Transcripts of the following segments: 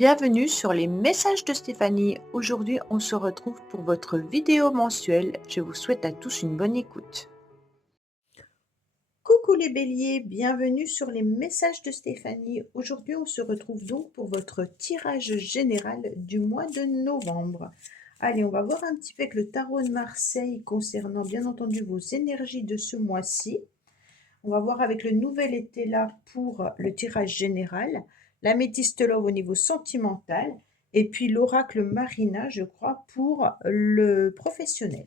Bienvenue sur les messages de Stéphanie. Aujourd'hui, on se retrouve pour votre vidéo mensuelle. Je vous souhaite à tous une bonne écoute. Coucou les béliers, bienvenue sur les messages de Stéphanie. Aujourd'hui, on se retrouve donc pour votre tirage général du mois de novembre. Allez, on va voir un petit peu avec le tarot de Marseille concernant bien entendu vos énergies de ce mois-ci. On va voir avec le nouvel été là pour le tirage général, l'améthyste love au niveau sentimental, et puis l'oracle Marina, je crois, pour le professionnel.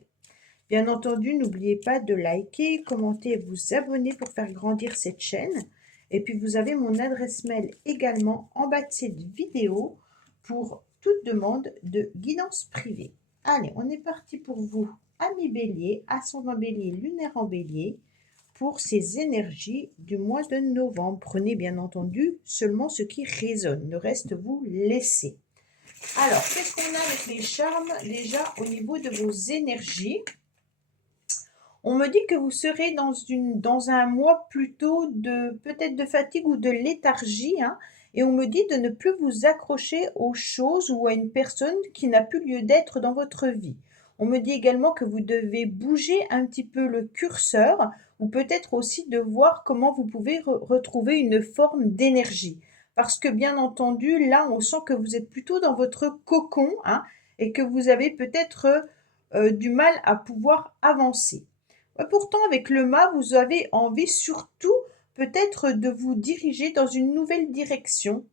Bien entendu, n'oubliez pas de liker, commenter et vous abonner pour faire grandir cette chaîne. Et puis vous avez mon adresse mail également en bas de cette vidéo pour toute demande de guidance privée. Allez, on est parti pour vous, amis bélier, ascendant bélier, lunaire en bélier, pour ces énergies du mois de novembre. Prenez bien entendu seulement ce qui résonne, le reste vous laissez. Alors, qu'est-ce qu'on a avec les charmes déjà au niveau de vos énergies? On me dit que vous serez dans un mois plutôt peut-être de fatigue ou de léthargie, hein, et on me dit de ne plus vous accrocher aux choses ou à une personne qui n'a plus lieu d'être dans votre vie. On me dit également que vous devez bouger un petit peu le curseur ou peut-être aussi de voir comment vous pouvez retrouver une forme d'énergie. Parce que bien entendu, là, on sent que vous êtes plutôt dans votre cocon, hein, et que vous avez peut-être du mal à pouvoir avancer. Pourtant, avec le mât, vous avez envie surtout peut-être de vous diriger dans une nouvelle direction.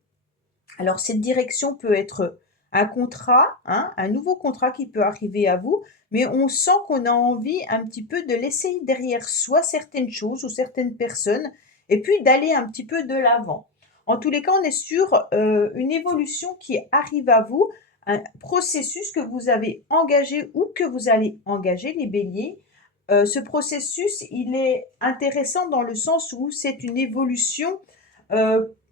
Alors, cette direction peut être un contrat, hein, un nouveau contrat qui peut arriver à vous, mais on sent qu'on a envie un petit peu de laisser derrière soi certaines choses ou certaines personnes et puis d'aller un petit peu de l'avant. En tous les cas, on est sur une évolution qui arrive à vous, un processus que vous avez engagé ou que vous allez engager, les béliers. Ce processus, il est intéressant dans le sens où c'est une évolution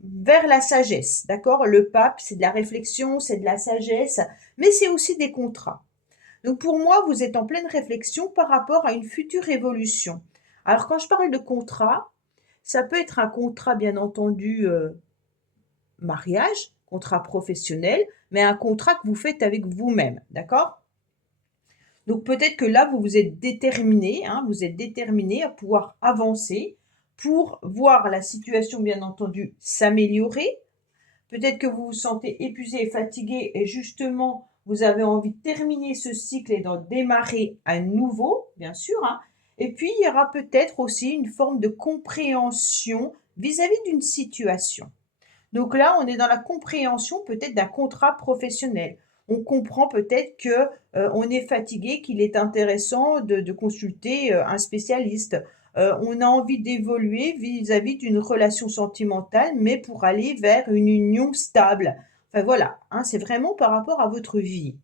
vers la sagesse, d'accord? Le pape, c'est de la réflexion, c'est de la sagesse, mais c'est aussi des contrats. Donc pour moi, vous êtes en pleine réflexion par rapport à une future évolution. Alors quand je parle de contrat, ça peut être un contrat, bien entendu, mariage, contrat professionnel, mais un contrat que vous faites avec vous-même, d'accord? Donc peut-être que là, vous vous êtes déterminé, hein, vous êtes déterminé à pouvoir avancer pour voir la situation, bien entendu, s'améliorer. Peut-être que vous vous sentez épuisé et fatigué et justement, vous avez envie de terminer ce cycle et d'en démarrer un nouveau, bien sûr, hein. Et puis, il y aura peut-être aussi une forme de compréhension vis-à-vis d'une situation. Donc là, on est dans la compréhension peut-être d'un contrat professionnel. On comprend peut-être que, on est fatigué, qu'il est intéressant de consulter, un spécialiste. On a envie d'évoluer vis-à-vis d'une relation sentimentale, mais pour aller vers une union stable. Enfin voilà, hein, c'est vraiment par rapport à votre vie.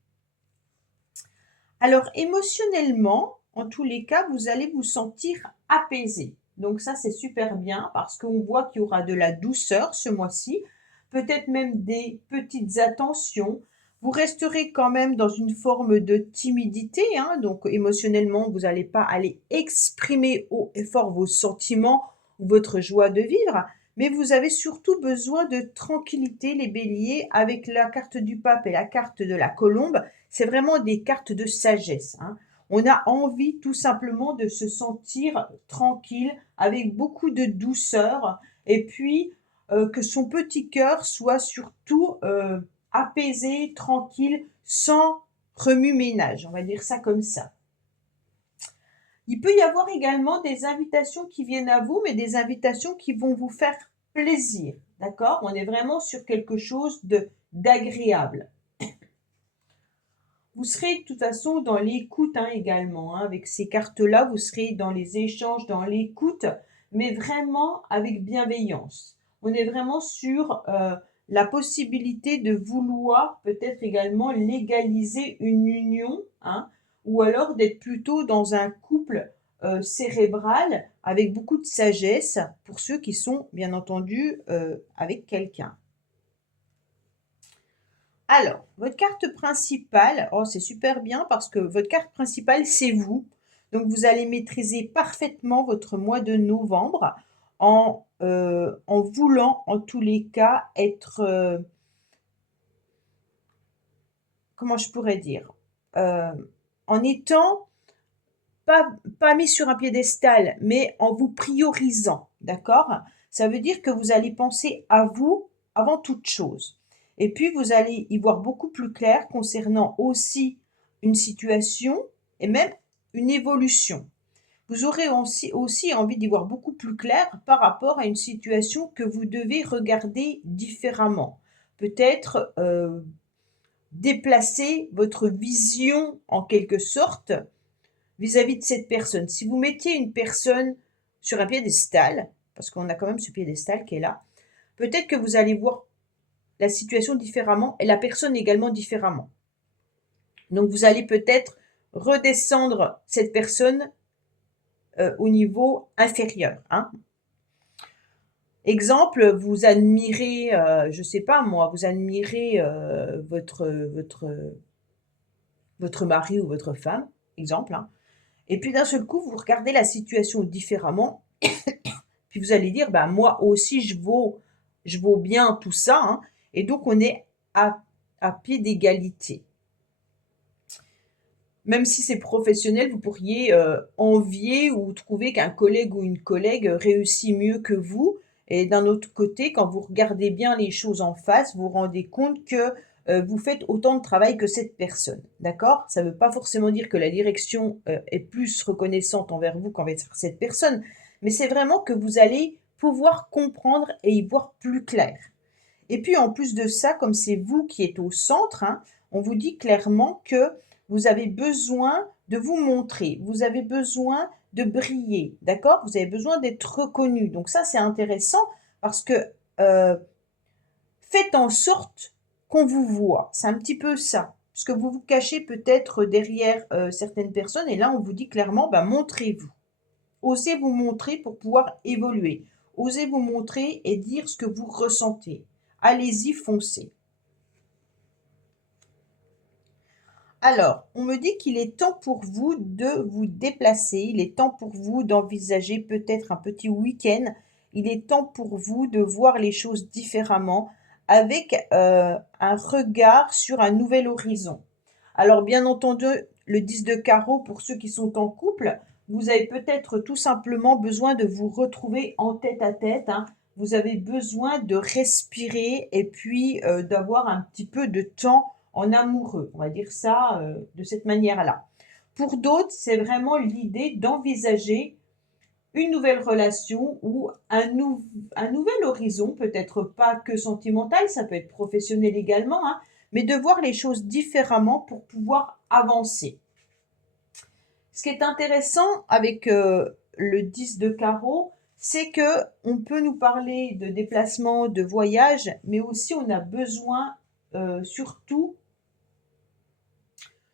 Alors émotionnellement, en tous les cas, vous allez vous sentir apaisé. Donc ça, c'est super bien parce qu'on voit qu'il y aura de la douceur ce mois-ci, peut-être même des petites attentions. Vous resterez quand même dans une forme de timidité, hein, donc émotionnellement, vous n'allez pas aller exprimer haut et fort vos sentiments ou votre joie de vivre, mais vous avez surtout besoin de tranquillité, les béliers, avec la carte du pape et la carte de la colombe. C'est vraiment des cartes de sagesse, hein. On a envie tout simplement de se sentir tranquille, avec beaucoup de douceur, et puis que son petit cœur soit surtout apaisé, tranquille, sans remue-ménage, on va dire ça comme ça. Il peut y avoir également des invitations qui viennent à vous, mais des invitations qui vont vous faire plaisir, d'accord? On est vraiment sur quelque chose d'agréable. Vous serez de toute façon dans l'écoute, hein, également, hein. Avec ces cartes-là, vous serez dans les échanges, dans l'écoute, mais vraiment avec bienveillance. On est vraiment sur la possibilité de vouloir peut-être également légaliser une union, hein, ou alors d'être plutôt dans un couple cérébral avec beaucoup de sagesse pour ceux qui sont bien entendu avec quelqu'un. Alors, votre carte principale, oh, c'est super bien parce que votre carte principale, c'est vous. Donc, vous allez maîtriser parfaitement votre mois de novembre en voulant, en tous les cas, être comment je pourrais dire? Heu, En étant pas mis sur un piédestal, mais en vous priorisant, d'accord? Ça veut dire que vous allez penser à vous avant toute chose et puis vous allez y voir beaucoup plus clair concernant aussi une situation et même une évolution. Vous aurez aussi envie d'y voir beaucoup plus clair par rapport à une situation que vous devez regarder différemment. Peut-être, déplacer votre vision en quelque sorte vis-à-vis de cette personne. Si vous mettiez une personne sur un piédestal, parce qu'on a quand même ce piédestal qui est là, peut-être que vous allez voir la situation différemment et la personne également différemment. Donc vous allez peut-être redescendre cette personne au niveau inférieur, hein. Exemple, vous admirez, je sais pas moi, vous admirez votre mari ou votre femme, exemple, hein. Et puis d'un seul coup, vous regardez la situation différemment. Puis vous allez dire: «Bah, moi aussi je vaux bien tout ça, hein», et donc on est à pied d'égalité. Même si c'est professionnel, vous pourriez, envier ou trouver qu'un collègue ou une collègue réussit mieux que vous et d'un autre côté, quand vous regardez bien les choses en face, vous vous rendez compte que, vous faites autant de travail que cette personne, d'accord? Ça ne veut pas forcément dire que la direction, est plus reconnaissante envers vous qu'envers cette personne, mais c'est vraiment que vous allez pouvoir comprendre et y voir plus clair. Et puis en plus de ça, comme c'est vous qui êtes au centre, hein, on vous dit clairement que vous avez besoin de vous montrer, vous avez besoin de briller, d'accord? Vous avez besoin d'être reconnu. Donc ça, c'est intéressant parce que faites en sorte qu'on vous voit. C'est un petit peu ça. Parce que vous vous cachez peut-être derrière certaines personnes et là, on vous dit clairement, bah, montrez-vous. Osez vous montrer pour pouvoir évoluer. Osez vous montrer et dire ce que vous ressentez. Allez-y, foncez. Alors, on me dit qu'il est temps pour vous de vous déplacer, il est temps pour vous d'envisager peut-être un petit week-end, il est temps pour vous de voir les choses différemment avec un regard sur un nouvel horizon. Alors, bien entendu, le 10 de carreau, pour ceux qui sont en couple, vous avez peut-être tout simplement besoin de vous retrouver en tête à tête, hein. Vous avez besoin de respirer et puis d'avoir un petit peu de temps en amoureux. On va dire ça de cette manière-là. Pour d'autres, c'est vraiment l'idée d'envisager une nouvelle relation ou un nouvel horizon, peut-être pas que sentimental, ça peut être professionnel également, hein, mais de voir les choses différemment pour pouvoir avancer. Ce qui est intéressant avec le 10 de carreau, c'est que on peut nous parler de déplacement, de voyage, mais aussi on a besoin surtout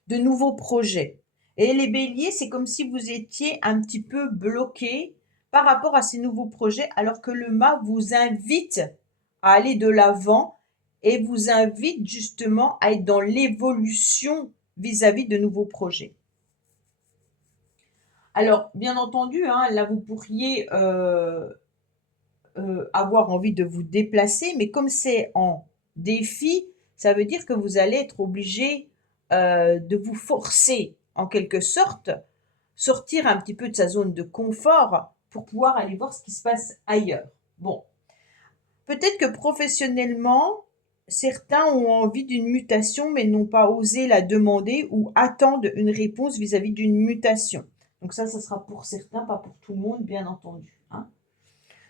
de nouveaux projets. Et les béliers, c'est comme si vous étiez un petit peu bloqué par rapport à ces nouveaux projets, alors que le mât vous invite à aller de l'avant et vous invite justement à être dans l'évolution vis-à-vis de nouveaux projets. Alors, bien entendu, hein, là, vous pourriez avoir envie de vous déplacer, mais comme c'est en défi, ça veut dire que vous allez être obligé de vous forcer, en quelque sorte, sortir un petit peu de sa zone de confort pour pouvoir aller voir ce qui se passe ailleurs. Bon, peut-être que professionnellement, certains ont envie d'une mutation, mais n'ont pas osé la demander ou attendent une réponse vis-à-vis d'une mutation. Donc ça sera pour certains, pas pour tout le monde, bien entendu, hein.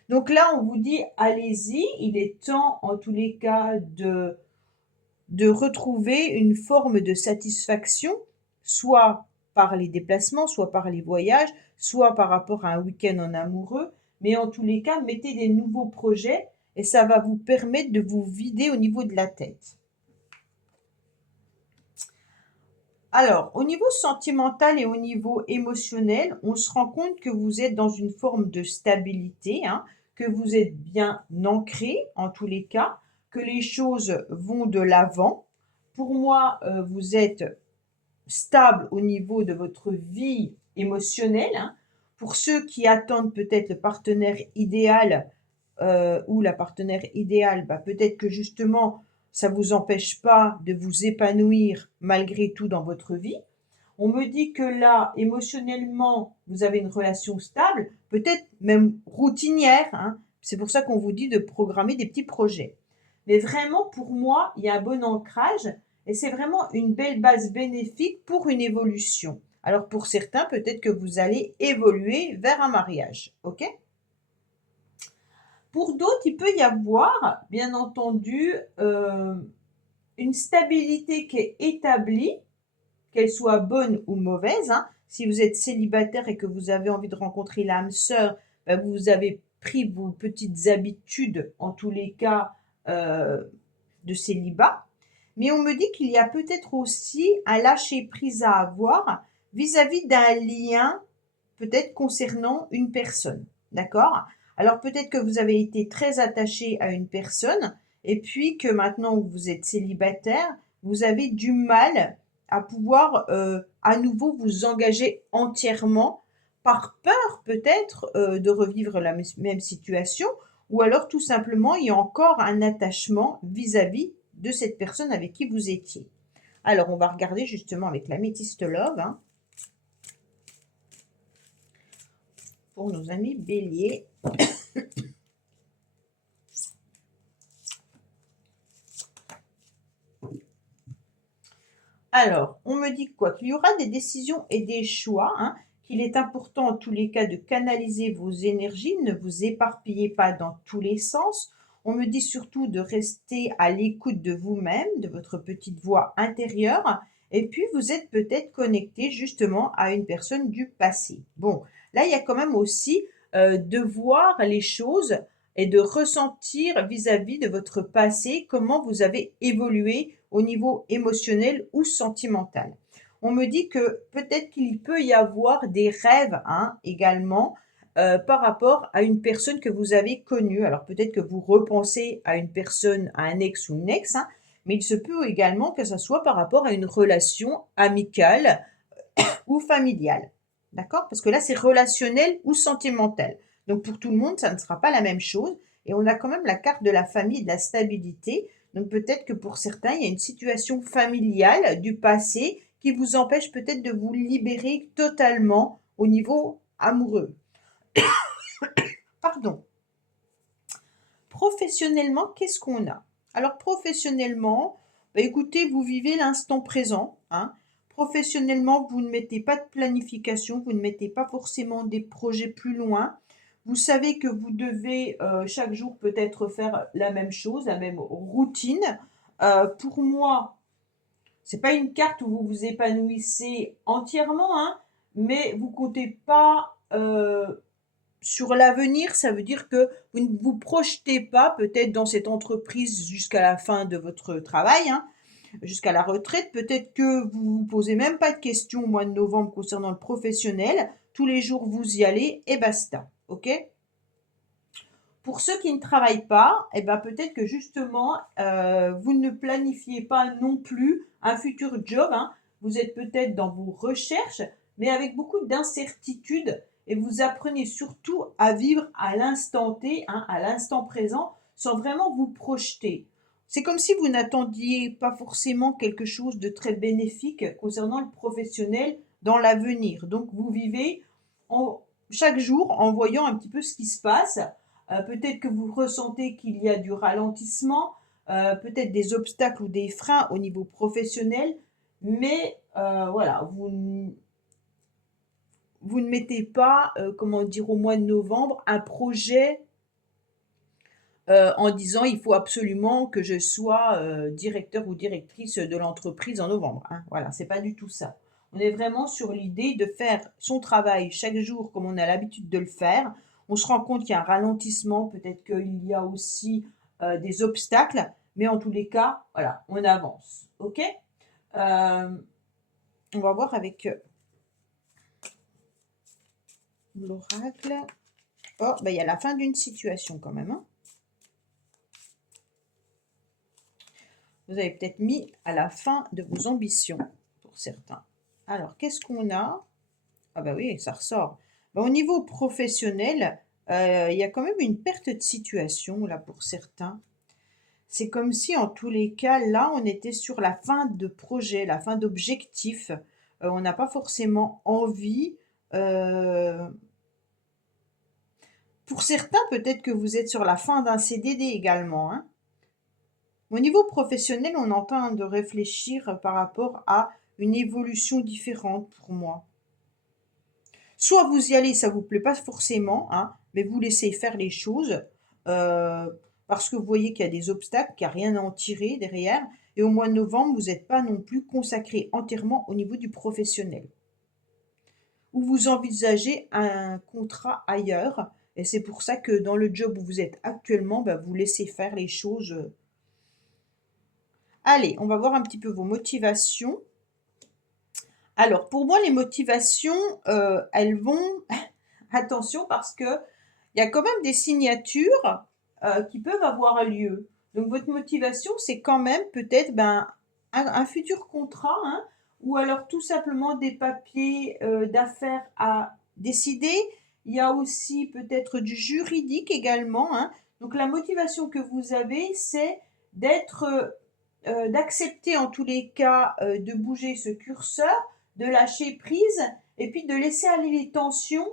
Donc là, on vous dit, allez-y, il est temps, en tous les cas, de retrouver une forme de satisfaction, soit par les déplacements, soit par les voyages, soit par rapport à un week-end en amoureux. Mais en tous les cas, mettez des nouveaux projets et ça va vous permettre de vous vider au niveau de la tête. Alors, au niveau sentimental et au niveau émotionnel, on se rend compte que vous êtes dans une forme de stabilité, hein, que vous êtes bien ancré en tous les cas, que les choses vont de l'avant. Pour moi, vous êtes stable au niveau de votre vie émotionnelle, hein. Pour ceux qui attendent peut-être le partenaire idéal ou la partenaire idéale, bah, peut-être que justement ça ne vous empêche pas de vous épanouir malgré tout dans votre vie. On me dit que là, émotionnellement, vous avez une relation stable, peut-être même routinière, hein. C'est pour ça qu'on vous dit de programmer des petits projets. Mais vraiment, pour moi, il y a un bon ancrage et c'est vraiment une belle base bénéfique pour une évolution. Alors pour certains, peut-être que vous allez évoluer vers un mariage, ok? Pour d'autres, il peut y avoir, bien entendu, une stabilité qui est établie, qu'elle soit bonne ou mauvaise, hein. Si vous êtes célibataire et que vous avez envie de rencontrer l'âme sœur, bah, vous avez pris vos petites habitudes, en tous les cas, de célibat. Mais on me dit qu'il y a peut-être aussi un lâcher-prise à avoir vis-à-vis d'un lien, peut-être concernant une personne. D'accord? Alors peut-être que vous avez été très attaché à une personne et puis que maintenant que vous êtes célibataire, vous avez du mal à pouvoir à nouveau vous engager entièrement par peur peut-être de revivre la même situation ou alors tout simplement il y a encore un attachement vis-à-vis de cette personne avec qui vous étiez. Alors on va regarder justement avec l'améthyste love, hein, pour nos amis béliers. Alors, on me dit quoi? Qu'il y aura des décisions et des choix, hein, qu'il est important en tous les cas de canaliser vos énergies, ne vous éparpillez pas dans tous les sens. On me dit surtout de rester à l'écoute de vous-même, de votre petite voix intérieure, et puis vous êtes peut-être connecté justement à une personne du passé. Bon, là, il y a quand même aussi de voir les choses et de ressentir vis-à-vis de votre passé comment vous avez évolué au niveau émotionnel ou sentimental. On me dit que peut-être qu'il peut y avoir des rêves, hein, également par rapport à une personne que vous avez connue. Alors peut-être que vous repensez à une personne, à un ex ou une ex, hein, mais il se peut également que ça soit par rapport à une relation amicale ou familiale. D'accord? Parce que là, c'est relationnel ou sentimental. Donc pour tout le monde, ça ne sera pas la même chose. Et on a quand même la carte de la famille et de la stabilité. Donc peut-être que pour certains, il y a une situation familiale du passé qui vous empêche peut-être de vous libérer totalement au niveau amoureux. Pardon. Professionnellement, qu'est-ce qu'on a? Alors professionnellement, bah, écoutez, vous vivez l'instant présent, hein. Professionnellement, vous ne mettez pas de planification, vous ne mettez pas forcément des projets plus loin. Vous savez que vous devez chaque jour peut-être faire la même chose, la même routine. Pour moi, c'est pas une carte où vous vous épanouissez entièrement, hein, mais vous comptez pas sur l'avenir. Ça veut dire que vous ne vous projetez pas peut-être dans cette entreprise jusqu'à la fin de votre travail, hein, jusqu'à la retraite. Peut-être que vous ne vous posez même pas de questions au mois de novembre concernant le professionnel. Tous les jours, vous y allez et basta. OK? Pour ceux qui ne travaillent pas, eh ben, peut-être que justement, vous ne planifiez pas non plus un futur job, hein. Vous êtes peut-être dans vos recherches, mais avec beaucoup d'incertitudes et vous apprenez surtout à vivre à l'instant T, hein, à l'instant présent, sans vraiment vous projeter. C'est comme si vous n'attendiez pas forcément quelque chose de très bénéfique concernant le professionnel dans l'avenir. Donc vous vivez en chaque jour en voyant un petit peu ce qui se passe. Peut-être que vous ressentez qu'il y a du ralentissement, peut-être des obstacles ou des freins au niveau professionnel, mais voilà, vous ne mettez pas, comment dire, au mois de novembre, un projet en disant il faut absolument que je sois directeur ou directrice de l'entreprise en novembre, hein. Voilà, c'est pas du tout ça. On est vraiment sur l'idée de faire son travail chaque jour comme on a l'habitude de le faire. On se rend compte qu'il y a un ralentissement, peut-être qu'il y a aussi des obstacles, mais en tous les cas, voilà, on avance. OK? On va voir avec l'oracle. Oh, ben, il y a la fin d'une situation quand même, hein. Vous avez peut-être mis à la fin de vos ambitions, pour certains. Alors, qu'est-ce qu'on a? Ah bah oui, ça ressort. Bah, au niveau professionnel, il y a quand même une perte de situation, là, pour certains. C'est comme si en tous les cas, là, on était sur la fin de projet, la fin d'objectif. On n'a pas forcément envie, pour certains, peut-être que vous êtes sur la fin d'un CDD également, hein. Au niveau professionnel, on est en train de réfléchir par rapport à une évolution différente pour moi. Soit vous y allez, ça vous plaît pas forcément, hein, mais vous laissez faire les choses, parce que vous voyez qu'il y a des obstacles, qu'il y a rien à en tirer derrière et au mois de novembre, vous n'êtes pas non plus consacré entièrement au niveau du professionnel. Ou vous envisagez un contrat ailleurs et c'est pour ça que dans le job où vous êtes actuellement, bah, vous laissez faire les choses, Allez, on va voir un petit peu vos motivations. Alors pour moi, les motivations, elles vont attention parce que il y a quand même des signatures, qui peuvent avoir lieu. Donc votre motivation, c'est quand même peut-être, ben, un futur contrat, hein, ou alors tout simplement des papiers, d'affaires à décider. Il y a aussi peut-être du juridique également, hein. Donc la motivation que vous avez, c'est d'être, d'accepter en tous les cas, de bouger ce curseur, de lâcher prise et puis de laisser aller les tensions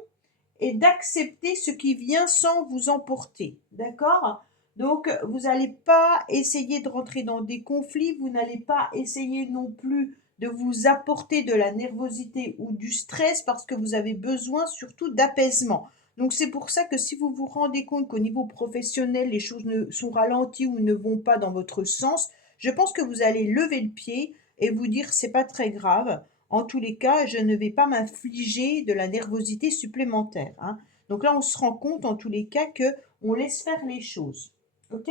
et d'accepter ce qui vient sans vous emporter. D'accord? Donc, vous n'allez pas essayer de rentrer dans des conflits, vous n'allez pas essayer non plus de vous apporter de la nervosité ou du stress parce que vous avez besoin surtout d'apaisement. Donc c'est pour ça que si vous vous rendez compte qu'au niveau professionnel, les choses sont ralenties ou ne vont pas dans votre sens, je pense que vous allez lever le pied et vous dire c'est pas très grave. En tous les cas, je ne vais pas m'infliger de la nervosité supplémentaire, hein. Donc là, on se rend compte en tous les cas que on laisse faire les choses. OK?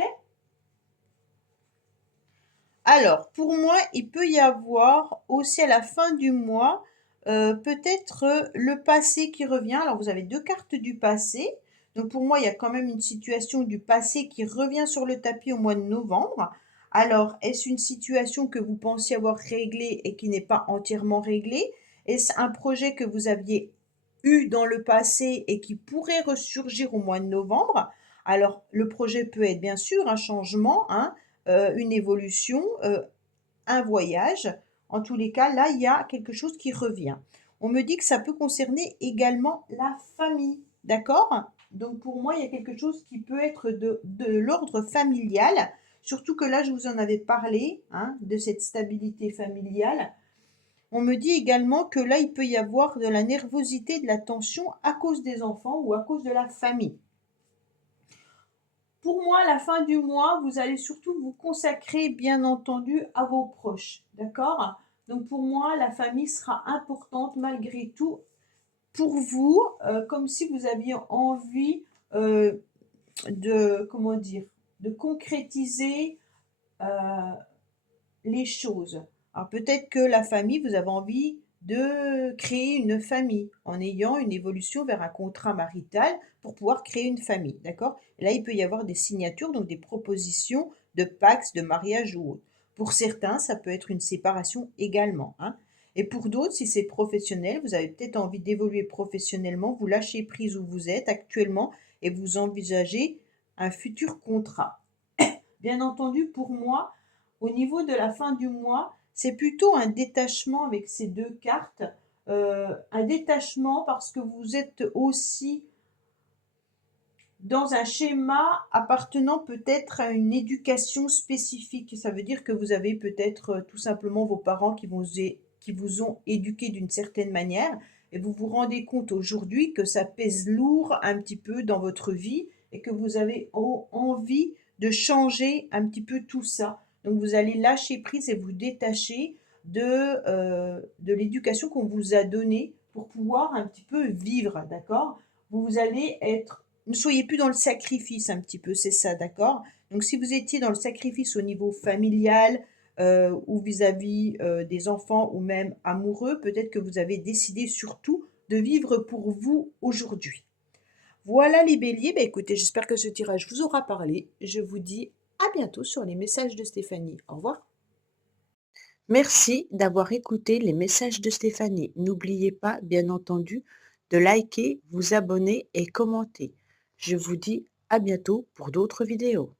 Alors, pour moi, il peut y avoir aussi à la fin du mois, peut-être, le passé qui revient. Alors vous avez 2 cartes du passé. Donc pour moi, il y a quand même une situation du passé qui revient sur le tapis au mois de novembre. Alors, est-ce une situation que vous pensiez avoir réglée et qui n'est pas entièrement réglée? Est-ce un projet que vous aviez eu dans le passé et qui pourrait ressurgir au mois de novembre? Alors le projet peut être bien sûr un changement, hein, une évolution, un voyage. En tous les cas, là, il y a quelque chose qui revient. On me dit que ça peut concerner également la famille, d'accord? Donc pour moi, il y a quelque chose qui peut être de l'ordre familial, surtout que là, je vous en avais parlé, hein, de cette stabilité familiale. On me dit également que là, il peut y avoir de la nervosité, de la tension à cause des enfants ou à cause de la famille. Pour moi, à la fin du mois, vous allez surtout vous consacrer, bien entendu, à vos proches, d'accord? Donc pour moi, la famille sera importante malgré tout pour vous, comme si vous aviez envie, de comment dire? De concrétiser, heu les choses. Alors peut-être que la famille, vous avez envie de créer une famille en ayant une évolution vers un contrat marital pour pouvoir créer une famille, d'accord? Et là, il peut y avoir des signatures, donc des propositions de Pacs, de mariage ou autre. Pour certains, ça peut être une séparation également, hein. Et pour d'autres, si c'est professionnel, vous avez peut-être envie d'évoluer professionnellement, vous lâchez prise où vous êtes actuellement et vous envisagez un futur contrat. Bien entendu, pour moi, au niveau de la fin du mois, c'est plutôt un détachement avec ces 2 cartes, un détachement parce que vous êtes aussi dans un schéma appartenant peut-être à une éducation spécifique. Ça veut dire que vous avez peut-être, tout simplement vos parents qui vous ont éduqué d'une certaine manière et vous vous rendez compte aujourd'hui que ça pèse lourd un petit peu dans votre vie et que vous avez envie de changer un petit peu tout ça. Donc vous allez lâcher prise et vous détacher de l'éducation qu'on vous a donnée pour pouvoir un petit peu vivre, d'accord? Vous allez être ne soyez plus dans le sacrifice un petit peu, c'est ça, d'accord? Donc si vous étiez dans le sacrifice au niveau familial, ou vis-à-vis, des enfants ou même amoureux, peut-être que vous avez décidé surtout de vivre pour vous aujourd'hui. Voilà les béliers, bah, écoutez, j'espère que ce tirage vous aura parlé. Je vous dis à bientôt sur les messages de Stéphanie. Au revoir. Merci d'avoir écouté les messages de Stéphanie. N'oubliez pas, bien entendu, de liker, vous abonner et commenter. Je vous dis à bientôt pour d'autres vidéos.